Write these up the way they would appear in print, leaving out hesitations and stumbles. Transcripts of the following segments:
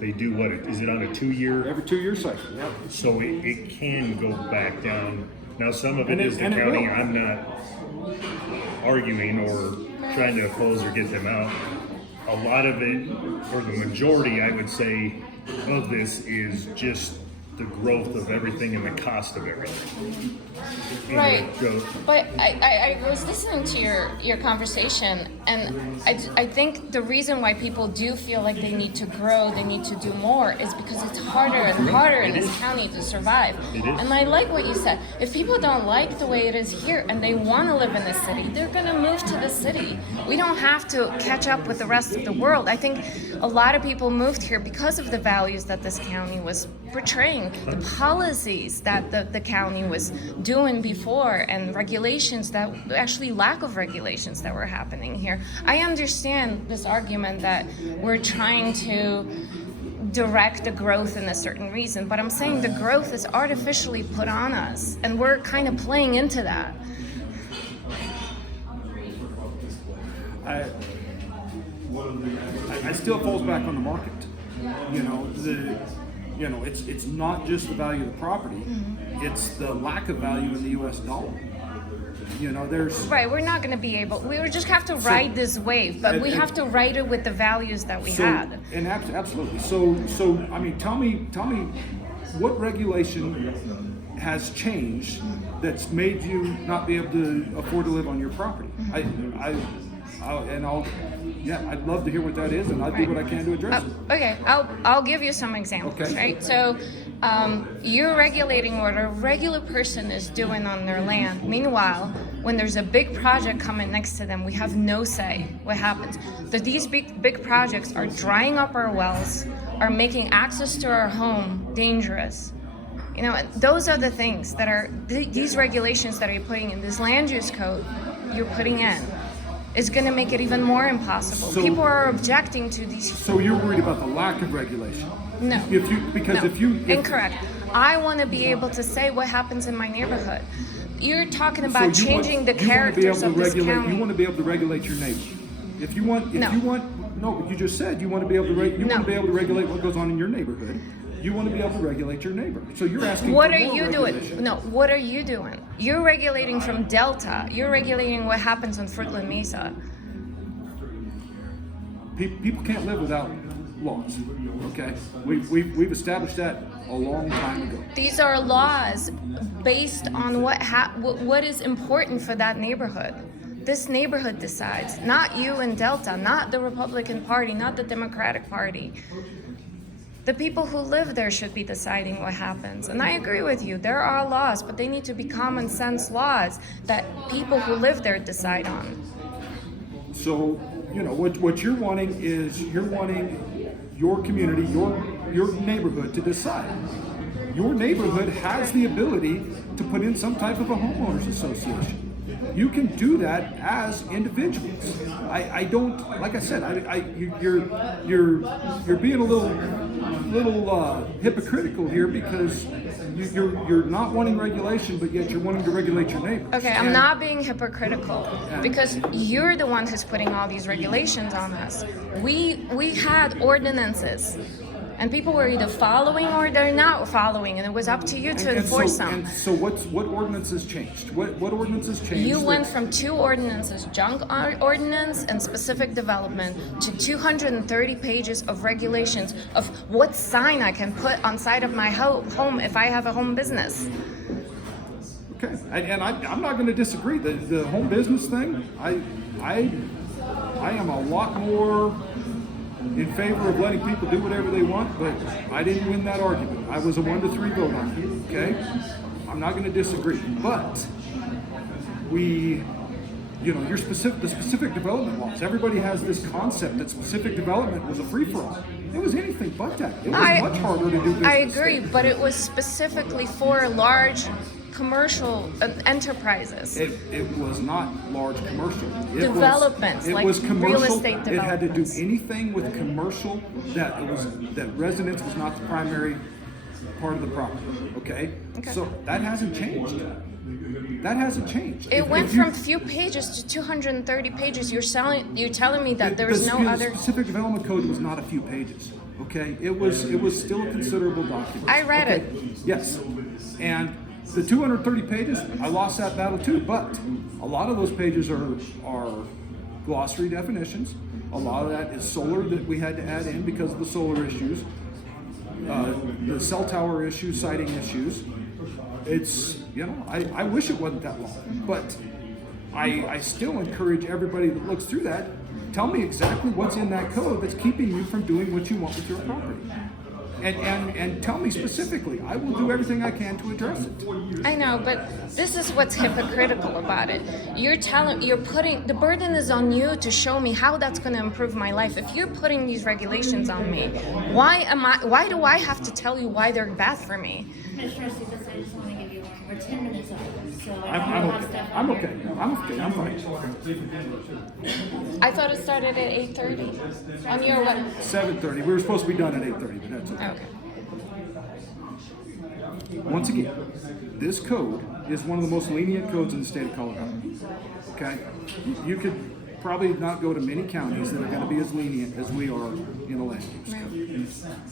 they do what? Is it on a 2-year? Every 2-year cycle. Yeah. So it can go back down. Now, some of it is the and it county. will. I'm not arguing or trying to oppose or get them out. A lot of it, or the majority, I would say, of this is just the growth of everything and the cost of everything. Right. But I was listening to your conversation, and I think the reason why people do feel like they need to grow, they need to do more, is because it's harder and harder in this county to survive. And I like what you said. If people don't like the way it is here and they want to live in the city, they're going to move to the city. We don't have to catch up with the rest of the world. I think a lot of people moved here because of the values that this county was portraying, the policies that the county was doing before, and regulations that actually lack of regulations that were happening here. I understand this argument that we're trying to direct the growth in a certain reason, but I'm saying the growth is artificially put on us, and we're kind of playing into that. I still falls back on the market. It's not just the value of the property; it's the lack of value in the U.S. dollar. There's right. We're not going to be able. We just have to ride this wave, but we have to ride it with the values that we had. And absolutely. So I mean, tell me, what regulation has changed that's made you not be able to afford to live on your property? I'd love to hear what that is, and I'll do what I can to address it. Okay, I'll give you some examples. Okay. Right. So, you're regulating what a regular person is doing on their land. Meanwhile, when there's a big project coming next to them, we have no say. What happens? These big projects are drying up our wells, are making access to our home dangerous. And those are the things that are these regulations that you're putting in this land use code. You're putting in. Is going to make it even more impossible. People are objecting to these. So you're worried about the lack of regulation? No. Incorrect. I want to be able to say what happens in my neighborhood. You're talking about changing the characters of this county. You want to be able to regulate your neighbor. But you just said you want to be able to want to be able to regulate what goes on in your neighborhood. You want to be able to regulate your neighbor. So you're asking what for are more you regulation. doing? No, what are you doing? You're regulating from Delta. You're regulating what happens in Fruitland Mesa. People can't live without laws. Okay, we've established that a long time ago. These are laws based on what is important for that neighborhood. This neighborhood decides, not you in Delta, not the Republican Party, not the Democratic Party. The people who live there should be deciding what happens. And I agree with you, there are laws, but they need to be common sense laws that people who live there decide on. So, what you're wanting is your community, your neighborhood to decide. Your neighborhood has the ability to put in some type of a homeowners association. You can do that as individuals. I don't, like I said, you're being a little hypocritical here because you're not wanting regulation, but yet you're wanting to regulate your neighbors. Okay, I'm not being hypocritical because you're the one who's putting all these regulations on us. We had ordinances. And people were either following or they're not following, and it was up to you to enforce them. And so what ordinances changed? What ordinances changed? You went from 2 ordinances, junk ordinance and specific development, to 230 pages of regulations of what sign I can put on side of my home if I have a home business. Okay, and I'm not going to disagree. The home business thing, I am a lot more in favor of letting people do whatever they want, but I didn't win that argument. I was a 1-3 vote on it, okay? I'm not going to disagree, but the specific development laws, everybody has this concept that specific development was a free-for-all. It was anything but that. It was much harder to do business. I agree, but it was specifically for large commercial enterprises. It was not large commercial. Developments, like was commercial. real estate developments. It had to do anything with commercial that residence was not the primary part of the property. Okay? So that hasn't changed. It went from few pages to 230 pages. You're telling me that there was no other. The specific development code was not a few pages. Okay, it was still a considerable document. I read it. Yes, and the 230 pages, I lost that battle too. But a lot of those pages are glossary definitions. A lot of that is solar that we had to add in because of the solar issues, the cell tower issues, siting issues. It's, I wish it wasn't that long, but I still encourage everybody that looks through that, tell me exactly what's in that code that's keeping you from doing what you want with your property. And tell me specifically. I will do everything I can to address it. I know, but this is what's hypocritical about it. You're putting the burden is on you to show me how that's going to improve my life. If you're putting these regulations on me, why do I have to tell you why they're bad for me? Commissioner Suppes, I just want to give you we're 10 minutes over, so I I'm know okay. stuff. I'm okay. I'm fine. I thought it started at 8:30 on your what? 7:30. We were supposed to be done at 8:30, but that's okay. Okay. Once again, this code is one of the most lenient codes in the state of Colorado. Okay? You could probably not go to many counties that are going to be as lenient as we are in a land use code.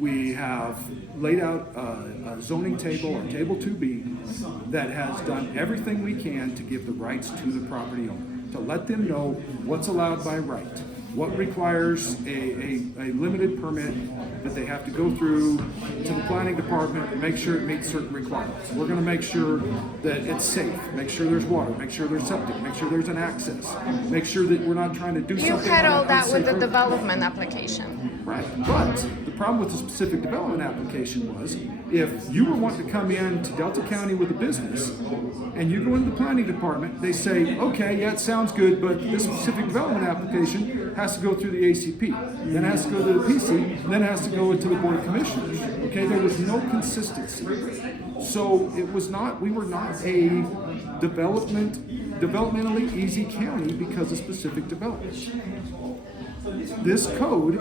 We have laid out a zoning table, or table 2B, that has done everything we can to give the rights to the property owner, to let them know what's allowed by right, what requires a limited permit that they have to go through to the planning department and make sure it meets certain requirements. We're going to make sure that it's safe, make sure there's water, make sure there's septic, make sure there's an access, make sure that we're not trying to do You something had on all an that with the unsafe road. development application. Right, but the problem with the specific development application was, if you were wanting to come in to Delta County with a business, and you go into the planning department, they say, okay, yeah, it sounds good, but this specific development application has to go through the ACP, then it has to go to the PC, and then it has to go into the Board of Commissioners. Okay, there was no consistency. So it was not, we were not a developmentally easy county because of specific development. This code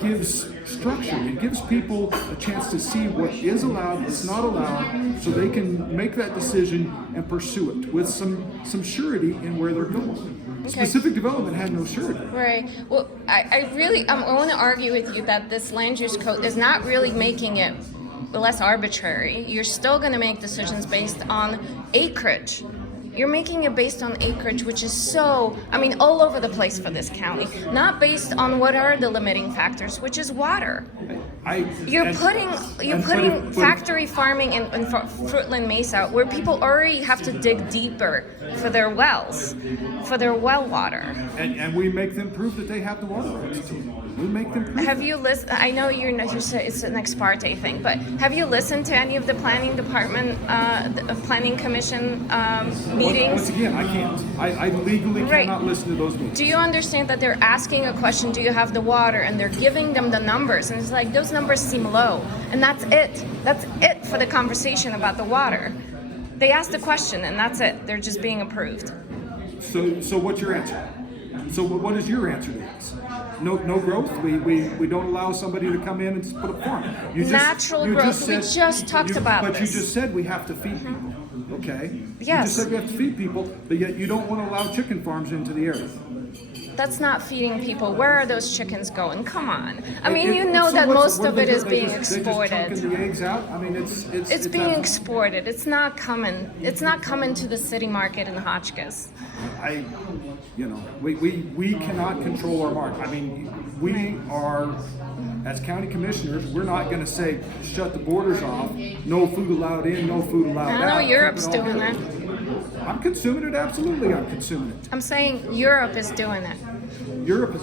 gives structure. It gives people a chance to see what is allowed, what's not allowed, so they can make that decision and pursue it with some surety in where they're going. Okay. Specific development had no surety. Right. Well, I want to argue with you that this land use code is not really making it less arbitrary. You're still going to make decisions based on acreage. You're making it based on acreage, which is all over the place for this county. Not based on what are the limiting factors, which is water. You're putting factory farming in Fruitland Mesa, where people already have to dig deeper for their wells, for their well water. And we make them prove that they have the water rights. We make them prove. Have you listened? I know you said it's an ex parte thing, but have you listened to any of the planning department, the planning commission meetings? Once again, I can't. I legally cannot listen to those meetings. Do you understand that they're asking a question, do you have the water? And they're giving them the numbers. And it's like, those numbers seem low. And that's it. That's it for the conversation about the water. They asked the question and that's it. They're just being approved. So what's your answer? So what is your answer to this? No growth? We don't allow somebody to come in and just put a farm. Natural growth. We just talked about but this. You just said we have to feed people. Okay? Yes. You just said we have to feed people, but yet you don't want to allow chicken farms into the area. That's not feeding people. Where are those chickens going? Come on. I mean, So that most what of do it they is do? being They just exported. chunking the eggs out? I mean, It's being exported. It's not coming. It's not coming to the city market in Hotchkiss. We cannot control our market. I mean, we are, as county commissioners, we're not going to say shut the borders off, no food allowed in, no food allowed out. I know Europe's keep it all doing that. good. I'm consuming it. Absolutely, I'm consuming it. I'm saying Europe is doing it. Europe is,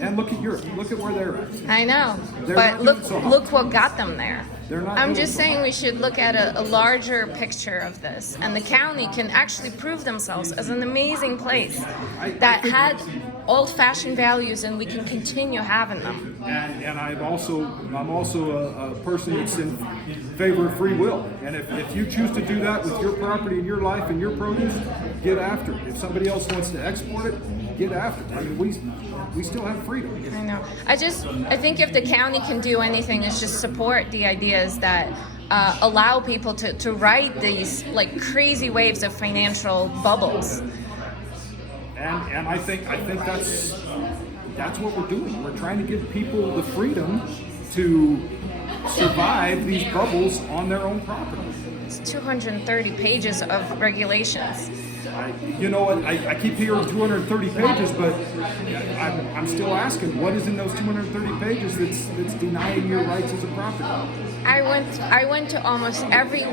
and look at Europe. Look at where they're at. I know, They're but not look doing so hot. look what got them there. They're not I'm doing just so saying hot. we should look at a larger picture of this, and the county can actually prove themselves as an amazing place that had old-fashioned values, and we can continue having them. And I'm also a person that's in favor of free will. And if you choose to do that with your property and your life and your produce, get after it. If somebody else wants to export it, get after it. I mean, we still have freedom. I know. I think if the county can do anything, is just support the ideas that allow people to ride these like crazy waves of financial bubbles. And I think that's what we're doing. We're trying to give people the freedom to survive these bubbles on their own property. It's 230 pages of regulations. You know what? I keep hearing 230 pages, but I'm still asking, what is in those 230 pages that's denying your rights as a property? I went to almost every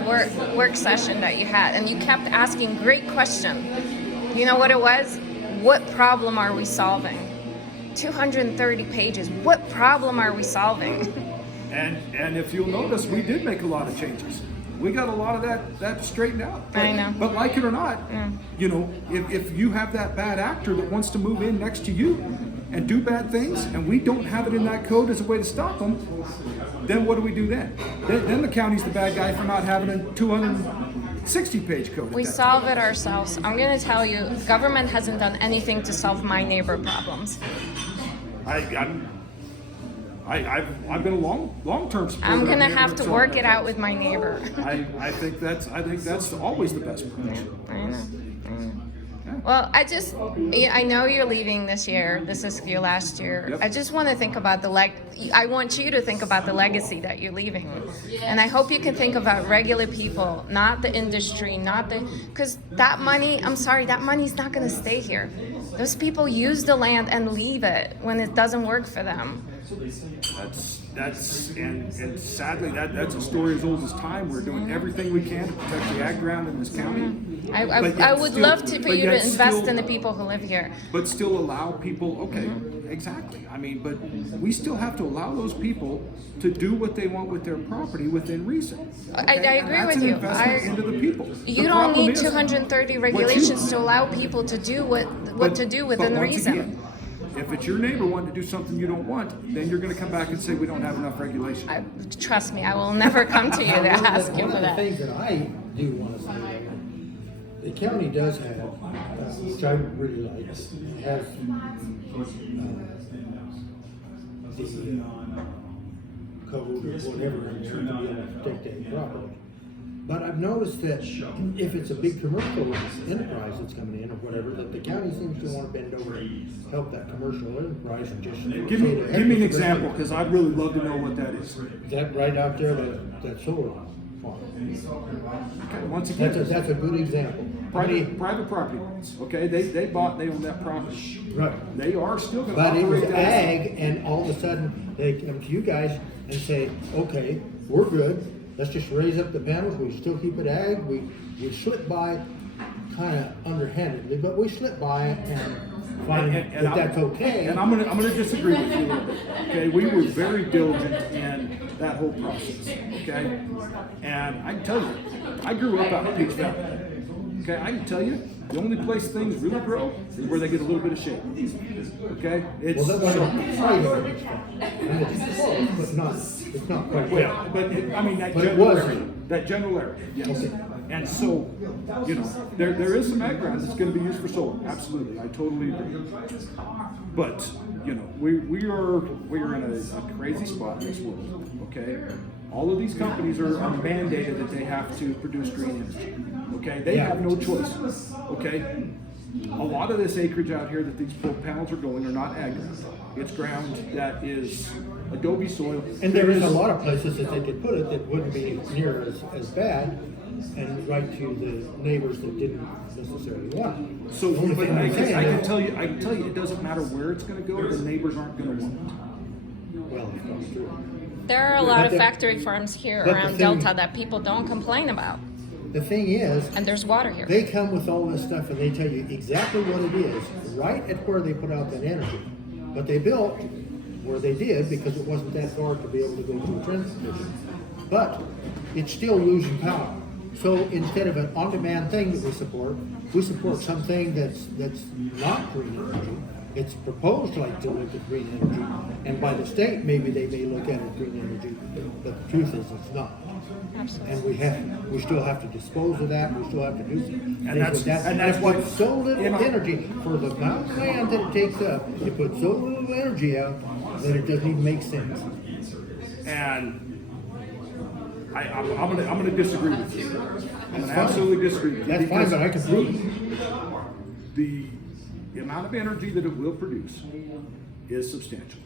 work session that you had, and you kept asking great question. You know what it was? What problem are we solving? 230 pages. What problem are we solving? And if you'll notice, we did make a lot of changes. We got a lot of that straightened out. I know. But like it or not, you know, if you have that bad actor that wants to move in next to you and do bad things, and we don't have it in that code as a way to stop them, then what do we do then? Then the county's the bad guy for not having a 260-page code. We solve it ourselves. I'm going to tell you, government hasn't done anything to solve my neighbor problems. I've been a long-term supporter. I'm going to of have to work it out with my neighbor. I think that's always the best approach. I know. Well, I know you're leaving this year. This is your last year. Yep. I just want to think about I want you to think about the legacy that you're leaving. And I hope you can think about regular people, not the industry, because that money, I'm sorry, that money's not going to stay here. Those people use the land and leave it when it doesn't work for them. And sadly that's a story as old as time. We're doing everything we can to protect the ag ground in this county. I would love for you to invest in the people who live here. But still allow people, exactly. I mean, but we still have to allow those people to do what they want with their property within reason. I agree with you. That's an investment into the people. You don't need 230 regulations to allow people to do what to do within reason. Again, if it's your neighbor wanting to do something you don't want, then you're going to come back and say we don't have enough regulation. Trust me, I will never come to you to ask you for that. One of the things that I do want to say, the county does have, which I really like, has the code or whatever in there to be able to protect that property. But I've noticed that if it's a big commercial enterprise that's coming in or whatever, that the county seems to want to bend over and help that commercial enterprise and just Give me an example, because I'd really love to know what that is. That right out there, that solar farm. Okay, once again, That's a good example. private property owners. Okay, they own that property. Right. They are still going to But it was operate that. ag, and all of a sudden, they come to you guys and say, okay, we're good, let's just raise up the panels, we still keep it ag, we slip by kind of underhandedly, but we slip by it and find that that's okay. And I'm gonna disagree with you a little bit. Okay, we were very diligent in that whole process. Okay, and I can tell you, I grew up out in Peach Valley. Okay, I can tell you, the only place things really grow is where they get a little bit of shade. Okay, Well, that's why I'm sorry about it. But it's not quite well, but I mean that But it general was. area. That general area, yes. Okay. And so, you know, there is some ag ground that's going to be used for solar. Absolutely, I totally agree. But you know, we are in a crazy spot in this world. Okay, all of these companies are mandated that they have to produce green energy. Okay, they have no choice. Okay, a lot of this acreage out here that these panels are going are not ag ground. It's ground that is adobe soil. And there is a lot of places that they could put it that wouldn't be near as bad, and right to the neighbors that didn't necessarily want it. So, The only but thing I I'm saying can is- tell you, it doesn't matter where it's going to go. The neighbors aren't going to want it. Well, it's not true. There are a lot of But the- factory farms here but the around thing- Delta that people don't complain about. The thing is, And there's water here. they come with all this stuff and they tell you exactly what it is, right at where they put out that energy. But they built where they did because it wasn't that far to be able to go to a transmission. But it's still losing power. So instead of an on-demand thing that we support something that's not green energy. It's proposed like to look at green energy, and by the state maybe they may look at it green energy, but the truth is it's not. Absolutely. And we still have to dispose of that. We still have to do something. And that's what what- so little you know- energy for the amount of land that it takes up. You put so little energy out that it doesn't even make sense. And I'm gonna disagree with you. I'm gonna fine. absolutely disagree with you. That's fine, because but I can prove it. the amount of energy that it will produce is substantial.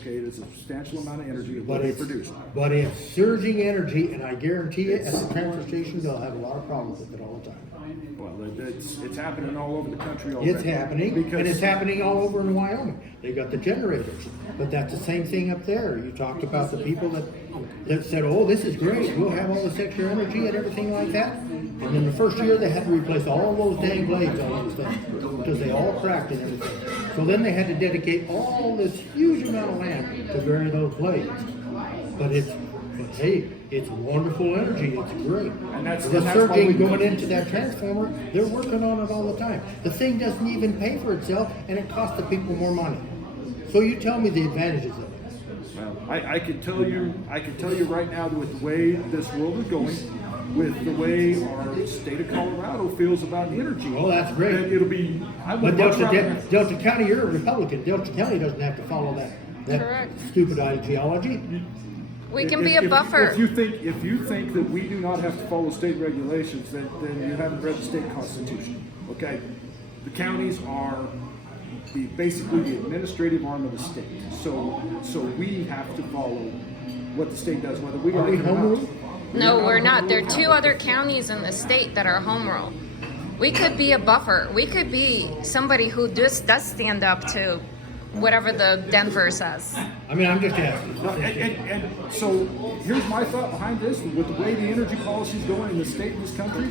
Okay, it is a substantial amount of energy that But they it's, produce. but it's surging energy, and I guarantee you, at the transfer station, they'll have a lot of problems with it all the time. Well, it's happening all over the country already. It's happening, and Because it's happening all over in Wyoming. They got the generators, but that's the same thing up there. You talked about the people that said, "Oh, this is great. We'll have all this extra energy and everything like that." And then the first year, they had to replace all those dang blades on those things because they all cracked and everything. So then they had to dedicate all this huge amount of land to bury those blades. But hey, it's wonderful energy. It's great. And that's the why surging we- going into that transformer. They're working on it all the time. The thing doesn't even pay for itself, and it costs the people more money. So you tell me the advantages of it. Well, I can tell you right now that with the way this world is going, with the way our state of Colorado feels about energy. Well, that's great. that it'll be. I would But much rather- Delta County, you're a Republican. Delta County doesn't have to follow that Correct. stupid ideology. We can be a buffer. If you think that we do not have to follow state regulations, then you haven't read the state constitution. Okay, the counties are basically the administrative arm of the state. So we have to follow what the state does, whether we Are like we it or home not. rule? No, we're not. There are 2 other counties in the state that are home rule. We could be a buffer. We could be somebody who just does stand up to whatever the Denver says. I mean, I'm just asking. And so here's my thought behind this: with the way the energy policy is going in the state and this country,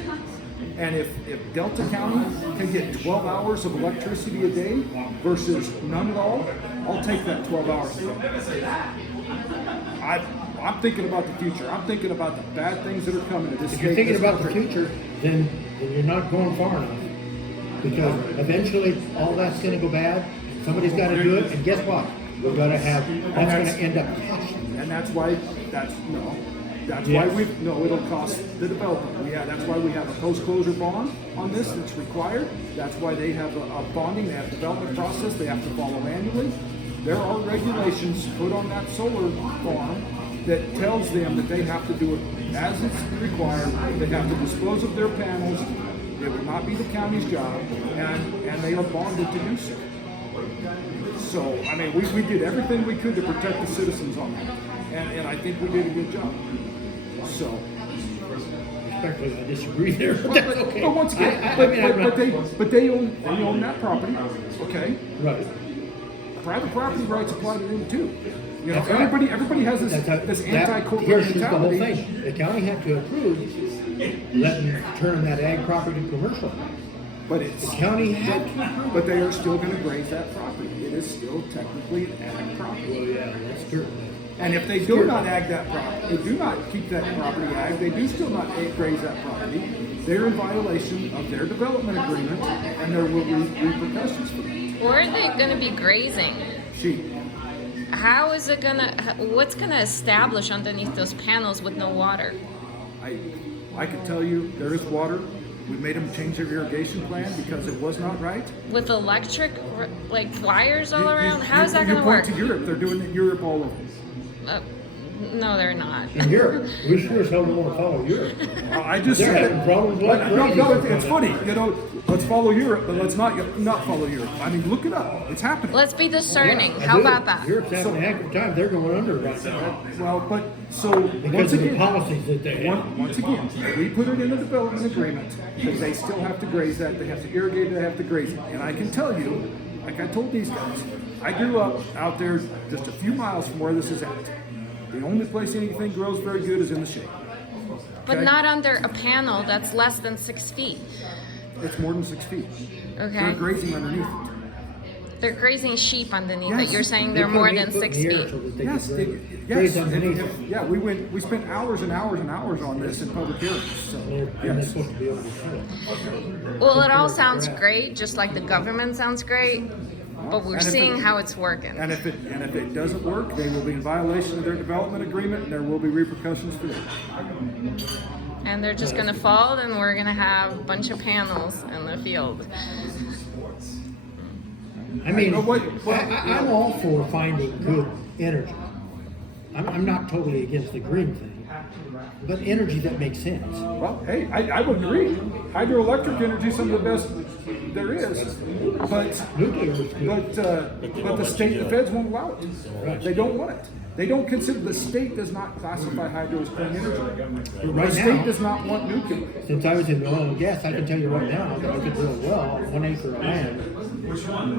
and if Delta County can get 12 hours of electricity a day versus none at all, I'll take that 12 hours a day. I'm thinking about the future. I'm thinking about the bad things that are coming to this If state. you're thinking this about the country. future, then you're not going far enough. Because eventually, all that's gonna go bad. Somebody's gotta do it, and guess what? We're gonna have, that's gonna end up costing. And that's why it'll cost the developer. That's why we have a post-closure bond on this that's required. That's why they have a bonding, they have a development process they have to follow annually. There are regulations put on that solar farm that tells them that they have to do it as it's required. They have to dispose of their panels. It will not be the county's job, and they are bonded to do so. So, I mean, we did everything we could to protect the citizens on that, and I think we did a good job. So, Respectfully, I disagree there, but that's okay. but once again, they own that property, okay? Right. Private property rights apply to them too. You know, That's right. everybody has this anti-corporate Here's the whole mentality. thing. The county had to approve letting turn that ag property commercial. But The it's county had to approve. but they are still going to graze that property. It is still technically an ag property. Well, yeah, that's true. And if they do not ag that property, they do not keep that property ag, they do still not graze that property, they're in violation of their development agreement, and there will be repercussions for that. Where are they going to be grazing? Sheep. How is it what's going to establish underneath those panels with no water? I can tell you there is water. We made them change their irrigation plan because it was not right. With electric, like, wires all around? How is that You going to work? point to Europe. They're doing it in Europe all over. No, they're not. In Europe, we sure as hell don't want to follow Europe. I just They're said having problems like No, crazy. it's funny. You know, let's follow Europe, but let's not follow Europe. I mean, look it up. It's happening. Let's be discerning. I How do. about that? Europe's having a heck of a time. They're going under right now Well, but so because once of the again, policies that they have. once again, we put it in a development agreement that they still have to graze that. They have to irrigate it. They have to graze it. And I can tell you, like I told these guys, I grew up out there just a few miles from where this is at. The only place anything grows very good is in the shade. But Okay? not under a panel that's less than 6 feet. It's more than 6 feet. They're Okay? grazing underneath it. They're grazing sheep underneath Yes. it. You're saying They they're put more meat than foot in 6 the air feet. so that they Yes, could they, graze yes. underneath and- it. yeah, we spent hours and hours and hours on this in public hearings. So And they're yes. supposed to be able to do it. Well, it all sounds great, just like the government sounds great, but we're And if seeing it- how it's working. And if it doesn't work, they will be in violation of their development agreement, and there will be repercussions for that. And they're just going to fall, and we're going to have a bunch of panels in the field. I mean, know what- I'm all for finding good energy. I'm not totally against the green thing, but energy that makes sense. Well, hey, I would agree. Hydroelectric energy is some of the best there is, but Nuclear is good. the feds won't allow it. Right. They don't want it. They don't consider, the state does not classify hydro as clean energy. Right The state now- does not want nuclear. Since I was in oil and gas, I can tell you right now that I could drill a well on 1 acre of land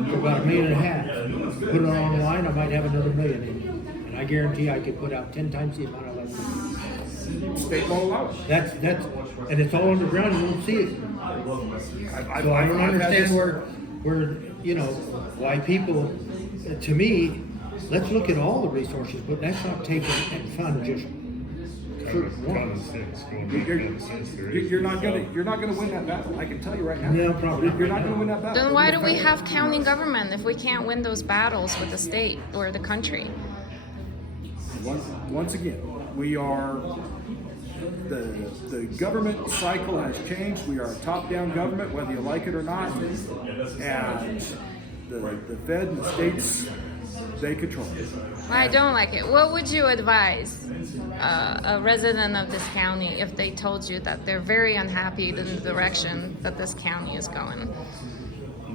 for about $1.5 million. Put it on the line, I might have another million in it. And I guarantee I could put out 10 times the amount of electricity. State won't allow it. That's, and it's all underground, you won't see it. So I don't understand where, you know, why people, to me, let's look at all the resources, but let's not take and fund just certain Common ones. sense, going to common sense. There is. You're not gonna win that battle. I can tell you right now. No, probably not. You're not gonna win that battle. Then why do we have county government if we can't win those battles with the state or the country? Once again, we are, the government cycle has changed. We are a top-down government, whether you like it or not. And the Fed and the states, they control it. I don't like it. What would you advise a resident of this county if they told you that they're very unhappy in the direction that this county is going?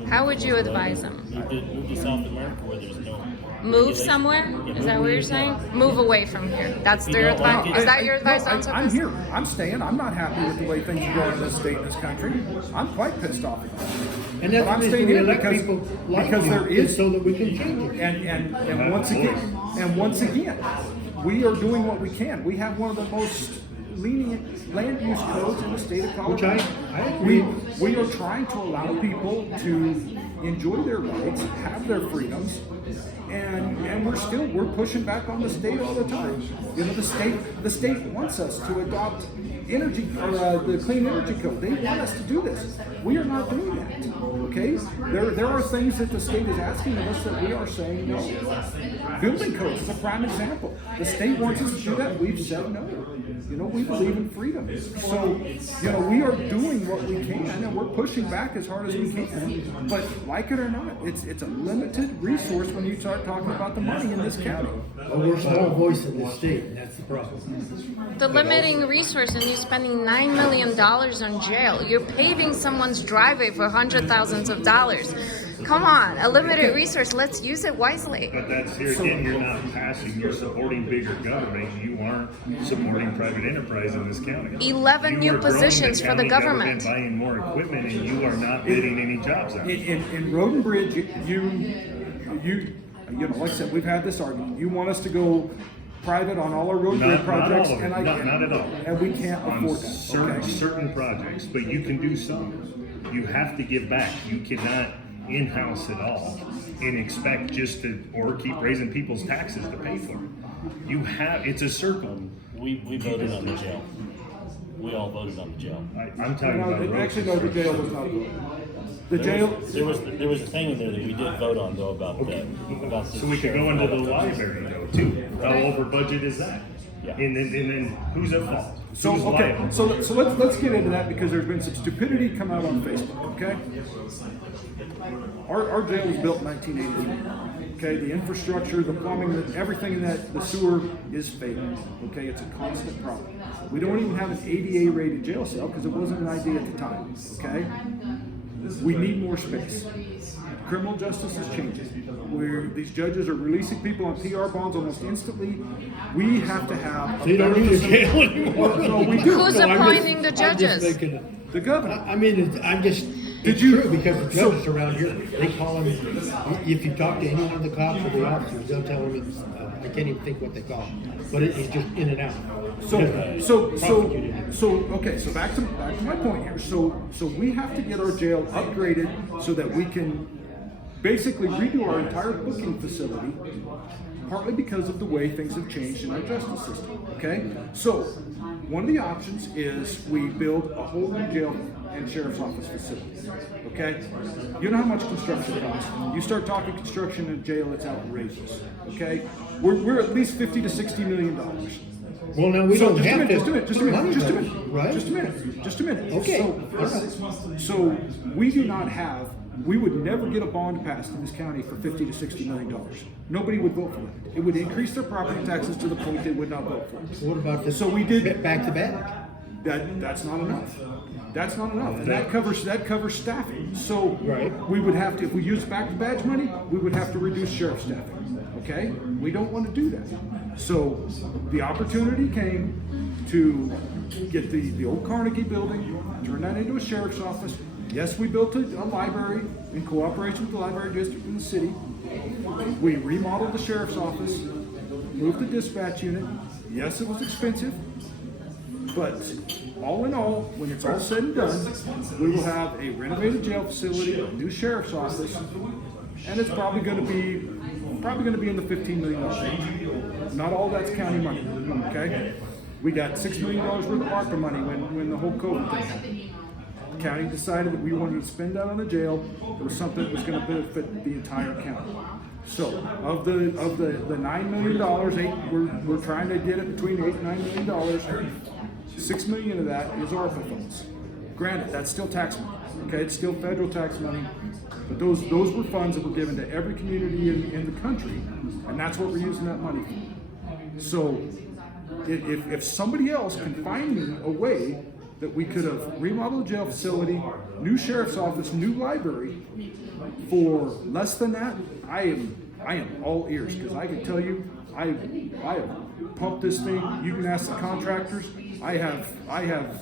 How would you advise them? Move to South America where there's no Move regulation. somewhere? Yeah, Is that what you're saying? Move away from here. That's You their don't like advice. it? Is that your advice on I'm Suppes? here. I'm staying. I'm not happy with the way things are going in this state and this country. I'm quite pissed off about it. And that's But I'm the reason staying we here elect because- people like because you, there is is- so that we can change it. And once again, we are doing what we can. We have one of the most lenient land use codes in the state of Colorado. Which I agree. We are trying to allow people to enjoy their rights, have their freedoms, and we're pushing back on the state all the time. You know, the state wants us to adopt energy or the clean energy code. They want us to do this. We are not doing that. Okay? There are things that the state is asking of us that we are saying no. Building codes is a prime example. The state wants us to do that. We've said no. You know, we believe in freedom. So, you know, we are doing what we can and we're pushing back as hard as we can. But like it or not, it's a limited resource when you start talking about the money in this county. But we're a small voice in this state, and that's the problem. The limiting resource, and you're spending $9 million on jail. You're paving someone's driveway for hundreds of thousands of dollars. Come on, a limited resource. Let's use it wisely. But that's here again, you're not passing, you're supporting bigger government. You aren't supporting private enterprise in this county. 11 You new are growing positions for the county government. Buying more equipment and you are not bidding any jobs out. In Road and Bridge, you know, like I said, we've had this argument. You want us to go private on all our road and bridge Not projects, all of it, and I not at all. and we can't On afford that. certain projects, but you can do some. You have to give back. You cannot in-house it all and expect just to, or keep raising people's taxes to pay for it. You have, it's a circle. We voted on the jail. We all voted on the jail. I'm talking about road Actually, no, the jail was not good. The jail. There was a thing in there that we did vote on though about the So we could go into the library though too. How over budget is that? Yeah. And then who's at fault? So Who's okay, liable? so let's get into that because there's been some stupidity come out on Facebook. Okay, our jail was built in 1983. Okay, the infrastructure, the plumbing, everything in that, the sewer is failing. Okay, it's a constant problem. We don't even have an ADA rated jail cell because it wasn't an idea at the time. Okay, we need more space. Criminal justice is changing. Where these judges are releasing people on PR bonds almost instantly. We have to have. So you don't need a jail anymore. No, we do. Who's No, I'm appointing the I'm just judges? making The governor. I mean, I'm just. Did It's you- true because the judges around here, they call them. If you talk to any one of the cops or the officers, they'll tell them it's. I can't even think what they call them, but it's just in and out. Okay. So back to my point here. So we have to get our jail upgraded so that we can basically redo our entire booking facility. Partly because of the way things have changed in our justice system. Okay, so one of the options is we build a whole new jail and sheriff's office facility. Okay, you know how much construction costs. You start talking construction in jail, it's outrageous. Okay, we're at least $50 to $60 million. Well, now we don't have to. Just a minute, right? Just a minute. Okay. So we do not have. We would never get a bond passed in this county for $50 to $60 million. Nobody would vote for that. It would increase their property taxes to the point they would not vote for it. What about this? So we did back to back. That's not enough. That's not enough, and that covers staffing. So Right. we would have to, if we use back to badge money, we would have to reduce sheriff staffing. Okay, we don't want to do that. So the opportunity came to get the old Carnegie building, turn that into a sheriff's office. Yes, we built a library in cooperation with the library district in the city. We remodeled the sheriff's office, moved the dispatch unit. Yes, it was expensive, but all in all, when it's all said and done, we will have a renovated jail facility, a new sheriff's office, and it's probably going to be in the $15 million range. Not all that's county money. Okay, we got $6 million worth of ARPA money when the whole COVID thing happened. The county decided that we wanted to spend that on the jail. It was something that was going to benefit the entire county. So of the $9 million, we're trying to get it between $8 and $9 million. $6 million of that is ARPA funds. Granted, that's still tax money. Okay, it's still federal tax money, but those were funds that were given to every community in the country, and that's what we're using that money for. So, if somebody else can find me a way that we could have remodeled the jail facility, new sheriff's office, new library, for less than that, I am all ears, because I can tell you, I have pumped this thing. You can ask the contractors. I have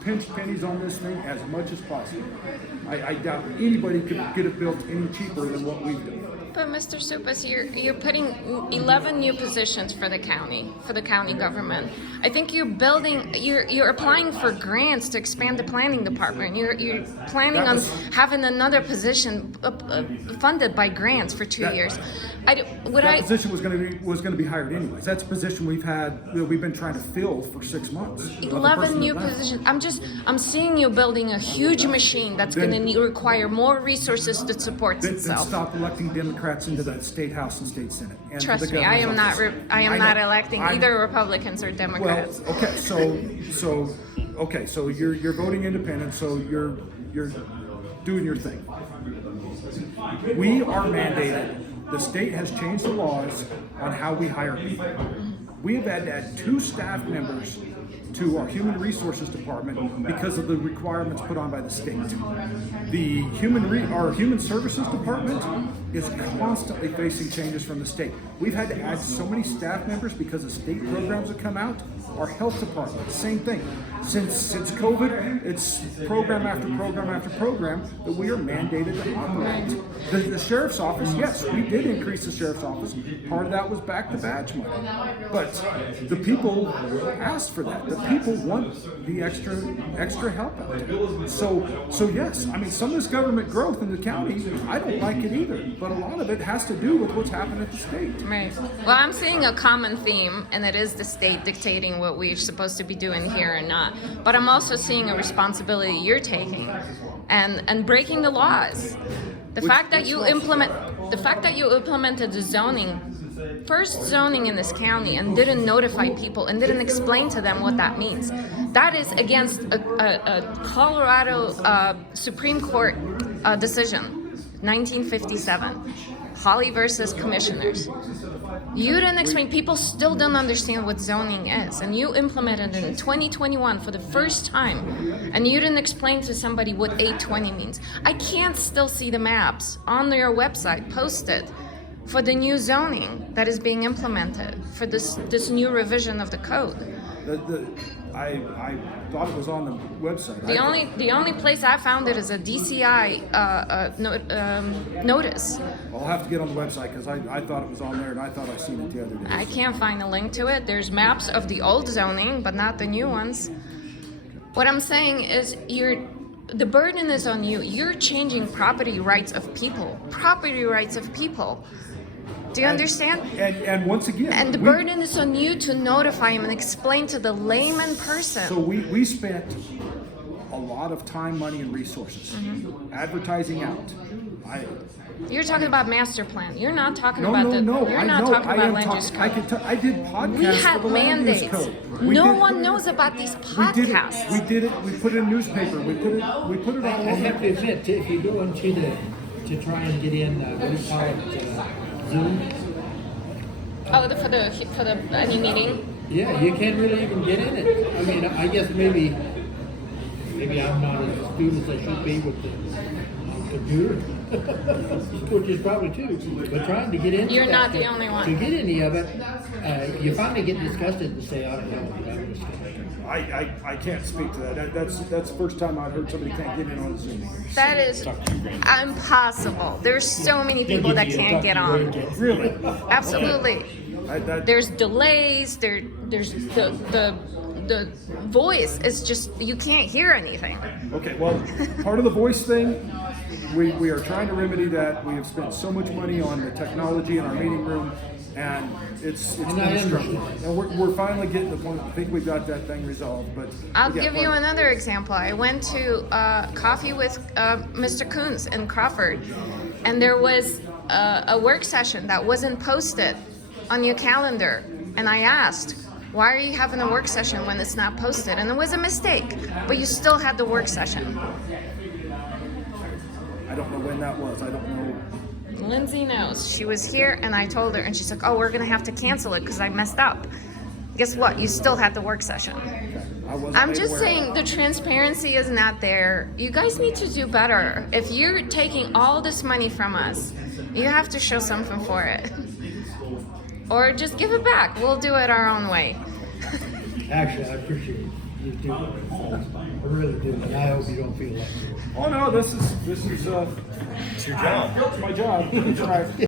pinched pennies on this thing as much as possible. I doubt anybody could get it built any cheaper than what we've done. But Mr. Suppes, you're putting 11 new positions for the county government. I think you're applying for grants to expand the planning department. You're planning on having another position funded by grants for 2 years. That position was going to be hired anyways. That's a position we've been trying to fill for 6 months. 11 new positions. I'm seeing you building a huge machine that's going to require more resources to support Then itself. stop electing Democrats into the state house and state senate. And Trust the me, I am governor's not. office. I am I not know. electing I'm- either Republicans or Well, Democrats. okay, so you're voting independent, so you're doing your thing. We are mandated. The state has changed the laws on how we hire people. We have had to add 2 staff members to our human resources department because of the requirements put on by the state. Our human services department is constantly facing changes from the state. We've had to add so many staff members because of state programs that come out. Our health department, same thing. Since COVID, it's program after program after program that we are mandated to operate. The sheriff's office, yes, we did increase the sheriff's office. Part of that was back to badge money. But the people asked for that. The people want the extra help out there. So yes, I mean, some of this government growth in the county, I don't like it either. But a lot of it has to do with what's happening at the state. Right. Well, I'm seeing a common theme, and it is the state dictating what we're supposed to be doing here and not. But I'm also seeing a responsibility you're taking, and breaking the laws. The fact that you implemented the first zoning in this county and didn't notify people and didn't explain to them what that means. That is against a Colorado Supreme Court decision, 1957, Holly versus Commissioners. You didn't explain. People still don't understand what zoning is, and you implemented it in 2021 for the first time, and you didn't explain to somebody what 820 means. I can't still see the maps on your website posted for the new zoning that is being implemented for this new revision of the code. I thought it was on the website. The only place I found it is a DCI notice. I'll have to get on the website because I thought it was on there and I thought I seen it the other day. I can't find a link to it. There's maps of the old zoning, but not the new ones. What I'm saying is the burden is on you. You're changing property rights of people. Property rights of people. Do you understand? And once again, And the burden is on you to notify him and explain to the layman person. So we spent a lot of time, money, and resources advertising out. You're talking about master plan. You're not talking No, about no, no. You're I not know. talking I about am land use talking. code. I did podcasts We had for the land use mandates. code. No one knows about these podcasts. We did it. We put it in newspaper. We put it all I have over. to admit, if you go into to try and get in, what do you call it, Zoom? Oh, for the any meeting. Yeah, you can't really even get in it. I mean, I guess maybe I'm not as astute as I should be with the computer, which is probably true. But trying to get into You're that not the stuff, only one. To get any of it, you finally get disgusted and say, "I don't know, I'm disgusted." I can't speak to that. That's the first time I've heard somebody can't get in on Zoom. That is impossible. There's so many people that can't get on. Really? Absolutely. There's delays. There's the voice. It's just you can't hear anything. Okay, well, part of the voice thing, we are trying to remedy that. We have spent so much money on the technology in our meeting room, and it's been a struggle. And we're finally getting to the point. I think we've got that thing resolved. But I'll give you another example. I went to coffee with Mr. Coons in Crawford, and there was a work session that wasn't posted on your calendar. And I asked, why are you having a work session when it's not posted? And it was a mistake, but you still had the work session. I don't know when that was. I don't know. Lindsay knows. She was here, and I told her, and she's like, oh, we're going to have to cancel it because I messed up. Guess what? You still had the work session. I'm just saying the transparency is not there. You guys need to do better. If you're taking all this money from us, you have to show something for it. Or just give it back. We'll do it our own way. Actually, I appreciate you doing it. I really do, and I hope you don't feel like it. Oh no, this is It's your job. it's my job. That's right.